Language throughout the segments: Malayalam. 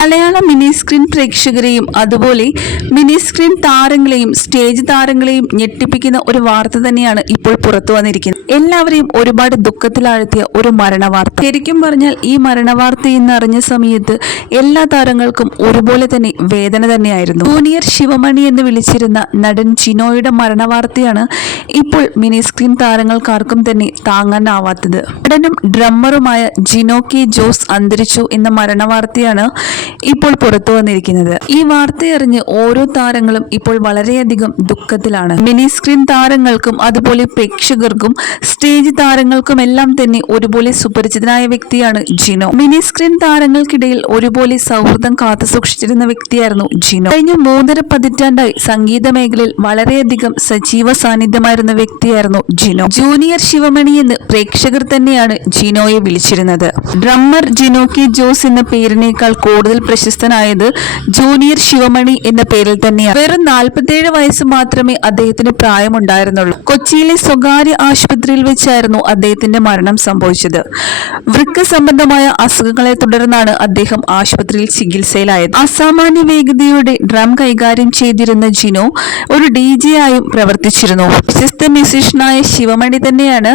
മലയാള മിനി സ്ക്രീൻ പ്രേക്ഷകരെയും അതുപോലെ മിനി സ്ക്രീൻ താരങ്ങളെയും സ്റ്റേജ് താരങ്ങളെയും ഞെട്ടിപ്പിക്കുന്ന ഒരു വാർത്ത തന്നെയാണ് ഇപ്പോൾ പുറത്തു വന്നിരിക്കുന്നത്. എല്ലാവരെയും ഒരുപാട് ദുഃഖത്തിലാഴ്ത്തിയ ഒരു മരണവാർത്ത. ശരിക്കും പറഞ്ഞാൽ ഈ മരണവാർത്ത വാർത്ത എന്നറിഞ്ഞ സമയത്ത് എല്ലാ താരങ്ങൾക്കും ഒരുപോലെ തന്നെ വേദന തന്നെയായിരുന്നു. ജൂനിയർ ശിവമണി എന്ന് വിളിച്ചിരുന്ന നടൻ ജിനോയുടെ മരണവാർത്തയാണ് ഇപ്പോൾ മിനി സ്ക്രീൻ താരങ്ങൾക്കാർക്കും തന്നെ താങ്ങാനാവാത്തത്. നടനും ഡ്രമ്മറുമായ ജിനോ കെ ജോസ് അന്തരിച്ചു എന്ന മരണവാർത്തയാണ് ഇപ്പോൾ പുറത്തു വന്നിരിക്കുന്നത്. ഈ വാർത്തയറിഞ്ഞ് ഓരോ താരങ്ങളും ഇപ്പോൾ വളരെയധികം ദുഃഖത്തിലാണ്. മിനി സ്ക്രീൻ താരങ്ങൾക്കും അതുപോലെ പ്രേക്ഷകർക്കും സ്റ്റേജ് താരങ്ങൾക്കും എല്ലാം തന്നെ ഒരുപോലെ സുപരിചിതനായ വ്യക്തിയാണ് ജിനോ. മിനി സ്ക്രീൻ താരങ്ങൾക്കിടയിൽ ഒരുപോലെ സൗഹൃദം കാത്തു സൂക്ഷിച്ചിരുന്ന വ്യക്തിയായിരുന്നു ജിനോ. കഴിഞ്ഞ മൂന്നര പതിറ്റാണ്ടായി സംഗീത മേഖലയിൽ വളരെയധികം സജീവ സാന്നിധ്യമായിരുന്ന വ്യക്തിയായിരുന്നു ജിനോ. ജൂനിയർ ശിവമണി എന്ന് പ്രേക്ഷകർ തന്നെയാണ് ജിനോയെ വിളിച്ചിരുന്നത്. ഡ്രമ്മർ ജിനോ കെ ജോസ് എന്ന പേരിനേക്കാൾ കൂടുതൽ പ്രശസ്തനായത് ജൂനിയർ ശിവമണി എന്ന പേരിൽ തന്നെയാണ്. വെറും നാൽപ്പത്തിയേഴ് വയസ്സ് മാത്രമേ അദ്ദേഹത്തിന് പ്രായമുണ്ടായിരുന്നുള്ളൂ. കൊച്ചിയിലെ സ്വകാര്യ ആശുപത്രിയിൽ വെച്ചായിരുന്നു അദ്ദേഹത്തിന്റെ മരണം സംഭവിച്ചത്. വൃക്ക സംബന്ധമായ അസുഖങ്ങളെ തുടർന്നാണ് അദ്ദേഹം ആശുപത്രിയിൽ ചികിത്സയിലായത്. അസാമാന്യ വേഗതയോടെ ഡ്രം കൈകാര്യം ചെയ്തിരുന്ന ജിനോ ഒരു ഡി ജെ ആയും പ്രവർത്തിച്ചിരുന്നു. പ്രശസ്ത മ്യൂസീഷ്യനായ ശിവമണി തന്നെയാണ്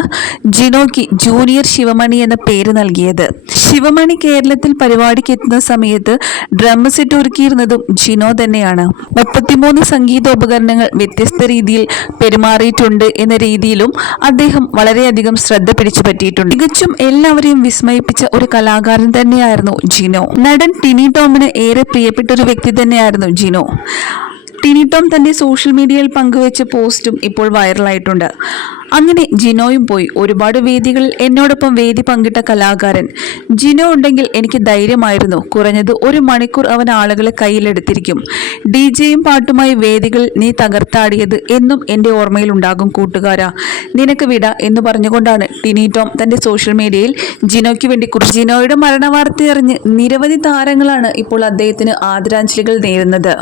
ജിനോയ്ക്ക് ജൂനിയർ ശിവമണി എന്ന പേര് നൽകിയത്. ശിവമണി കേരളത്തിൽ പരിപാടിക്ക് എത്തുന്ന സമയത്ത് ഡ്രം സെറ്റ് ഒരുക്കിയിരുന്നതും ജിനോ തന്നെയാണ്. മുപ്പത്തിമൂന്ന് സംഗീതോപകരണങ്ങൾ വ്യത്യസ്ത രീതിയിൽ പെരുമാറിയിട്ടുണ്ട് എന്ന രീതിയിലും അദ്ദേഹം വളരെയധികം ശ്രദ്ധ പിടിച്ചു പറ്റിയിട്ടുണ്ട് തികച്ചും എല്ലാവരെയും വിസ്മയിപ്പിച്ച ഒരു കലാകാരൻ തന്നെയായിരുന്നു ജിനോ. നടൻ ടിനി ടോമിന് ഏറെ പ്രിയപ്പെട്ട ഒരു വ്യക്തി തന്നെയായിരുന്നു ജിനോ. ടിനി ടോം തന്റെ സോഷ്യൽ മീഡിയയിൽ പങ്കുവച്ച പോസ്റ്റും ഇപ്പോൾ വൈറലായിട്ടുണ്ട്. അങ്ങനെ ജിനോയും പോയി. ഒരുപാട് വേദികളിൽ എന്നോടൊപ്പം വേദി പങ്കിട്ട കലാകാരൻ. ജിനോ ഉണ്ടെങ്കിൽ എനിക്ക് ധൈര്യമായിരുന്നു. കുറഞ്ഞത് ഒരു മണിക്കൂർ അവൻ ആളുകളെ കയ്യിലെടുത്തിരിക്കും. ഡി ജെയും പാട്ടുമായി വേദികൾ നീ തകർത്താടിയത് എന്നും എന്റെ ഓർമ്മയിൽ ഉണ്ടാകും കൂട്ടുകാരാ. നിനക്ക് വിട എന്ന് പറഞ്ഞുകൊണ്ടാണ് ടിനി ടോം തന്റെ സോഷ്യൽ മീഡിയയിൽ ജിനോയ്ക്ക് വേണ്ടി കുറിച്ച് ജിനോയുടെ മരണവാർത്തയറിഞ്ഞ് നിരവധി താരങ്ങളാണ് ഇപ്പോൾ അദ്ദേഹത്തിന് ആദരാഞ്ജലികൾ നേരുന്നത്.